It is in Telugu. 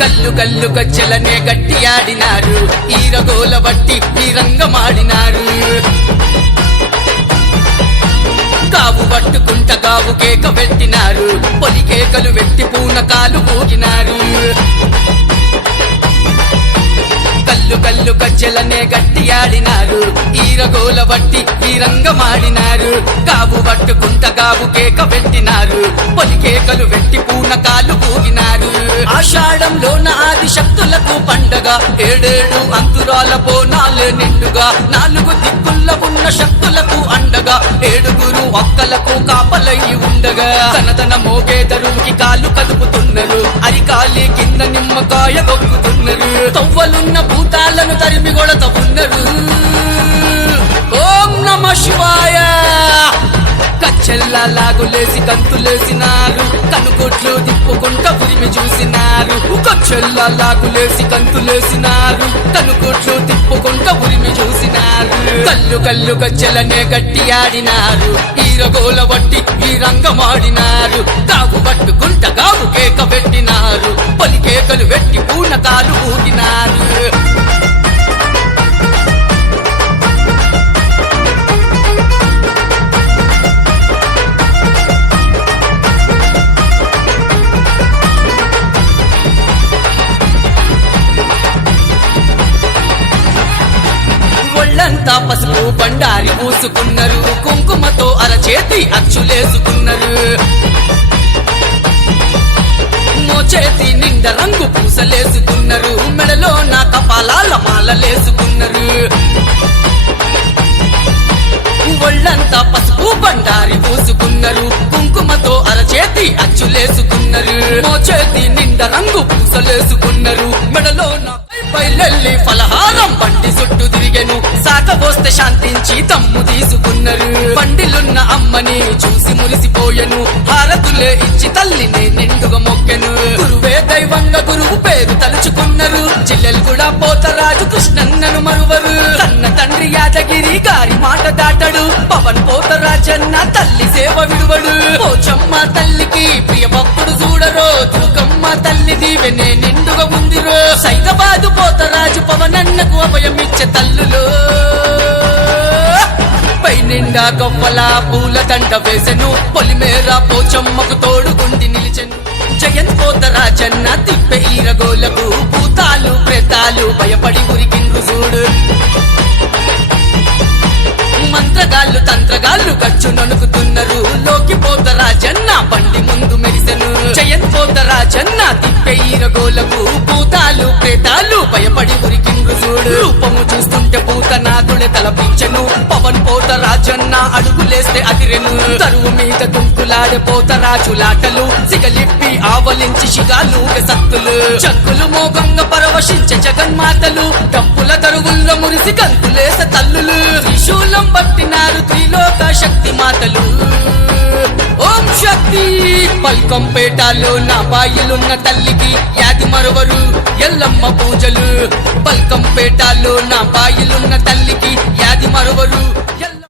కల్లు కల్లు గజ్జలనే గట్టి ఆడినారు, ఈరగోల బట్టి వీరంగమాడినారు. కావు పట్టుకుంట కావు కేక పెట్టినారు, పొలి కేకలు వెట్టి పూనకాలు ఊగినారు. కల్లు కల్లు గజ్జలనే గట్టి ఆడినారు, ఈరగోల బట్టి వీరంగమాడినారు. కావు పట్టుకుంట కావు కేక పెట్టినారు, పొలి కేకలు వెట్టి పూనకాలు ఊగినారు. ఆషాఢంలోన ఆది శక్తులకు పండగ, ఏడేడు అంతురాల బోనాలే నిండుగా. నాలుగు దిక్కుల్ల ఉన్న శక్తులకు అండగా, ఏడుగురు ఒక్కలకు కాపలై ఉండగా. తనతన మోగేదరుకి కాలు కదుపుతున్నారు, అరికాలి కింద నిమ్మకాయ గొక్కుతున్నారు. తవ్వలున్న భూతాలను తరిమి కొడత ఉన్నారు. ఓం నమః శివాయ. కచ్చెల్లా లాగులేసి గంతులేసినారు, కనుకొట్లు తిప్పుకుంటా ఉరిమి చూసినారు. కచ్చెల్లా లాగులేసి గంతులేసినారు, కనుకొట్లు తిప్పుకుంటా ఉరిమి చూసినారు. కల్లు కల్లు గజ్జలనే గట్టి ఆడినారు, ఈరగోల బట్టి వీరంగమాడినారు. కాగు పట్టుకుంట కాగు కేక పెట్టినారు, పొలి కేకలు వెట్టి పూనకాలు ఊగినారు. ఒళ్ళంతా పసుపు బండారి పూసుకున్నారు, కుంకుమతో అరచేతి అచ్చులేసుకున్నారు. మోచేతి నిండా రంగు పూసలేసుకున్నారు, మెడలో నా కపాలాల మాలలేసుకున్నారు. ఒళ్ళంతా పసుపు బండారి పూసుకున్నారు, కుంకుమతో అరచేతి అచ్చులేసుకున్నారు. మోచేతి నిండా రంగు పూసలేసుకున్నారు, మెడలో నా పైలెల్లి ఫలహారం బండి చుట్టూ తిరిగెను. సాకపోస్తే శాంతించి తమ్ము తీసుకున్నారు. బండిలున్న అమ్మని చూసి మురిసిపోయెను, హారతులే ఇచ్చి తల్లిని నిండుగా మొక్కెను. గురువే దైవంగా గురువు పేరు తలుచుకున్నారు, చెల్లెలు కూడా పోతరాజు కృష్ణన్నను మరువరు. తన్న తండ్రి యాదగిరి గారి మాట దాటడు, పవన్ పోతరాజన్న తల్లి సేవ విడువడు. పోచమ్మ తల్లికి ప్రియ భక్తుడు చూడరో, దుర్గమ్మ తల్లి దీవెనే నిండుగా ఉందిరో. సైదాబాదు పోతరాజు పవనన్నకు అభయమిచ్చే తల్లులో. పై నిండా గవ్వల పూల దండ వేసెను, పొలిమేర పోచమ్మకు తోడుగుండి నిలిచెను. జయంత్ పోతరాజన్న తిప్పే ఈరగోలకు, భూతాలు ప్రేతాలు భయపడి ఉరికిండ్రు చూడు. మంత్రగాళ్ళు తంత్రగాళ్ళు గచ్చు నొనుకుతున్నారు, లోకి పోతరాజన్న బండి ముందు మెరిసెను. జయంత్ పోతరాజన్న తిప్పే ఈరగోలకు, భూతాలు ప్రేతాలు భయపడి ఉరికిండ్రు చూడు. రూపము చూస్తుంటే భూతనాథుడే తలపించెను, పవన్ పోతరాజన్న అడుగులేస్తే అదిరెను. తరువు మీద దుంకులాడే పోతరాజులాటలు, సిగలిప్పి ఆవలించి శిగాలుగే సత్తులు. చక్కులు మోగంగ పరవశించే జగన్మాతలు, డప్పుల తరుగుల్లో మురిసి గంతులేసే తల్లులు. త్రిశూలం పట్టినారు త్రిలోక శక్తి మాతలు. ఓం శక్తి. పల్కంపేటలో నా బాయిలున్న తల్లికి యాది మరవరు ఎల్లమ్మ పూజలు. పల్కంపేటలో నా బాయిలున్న తల్లికి యాది మరవరు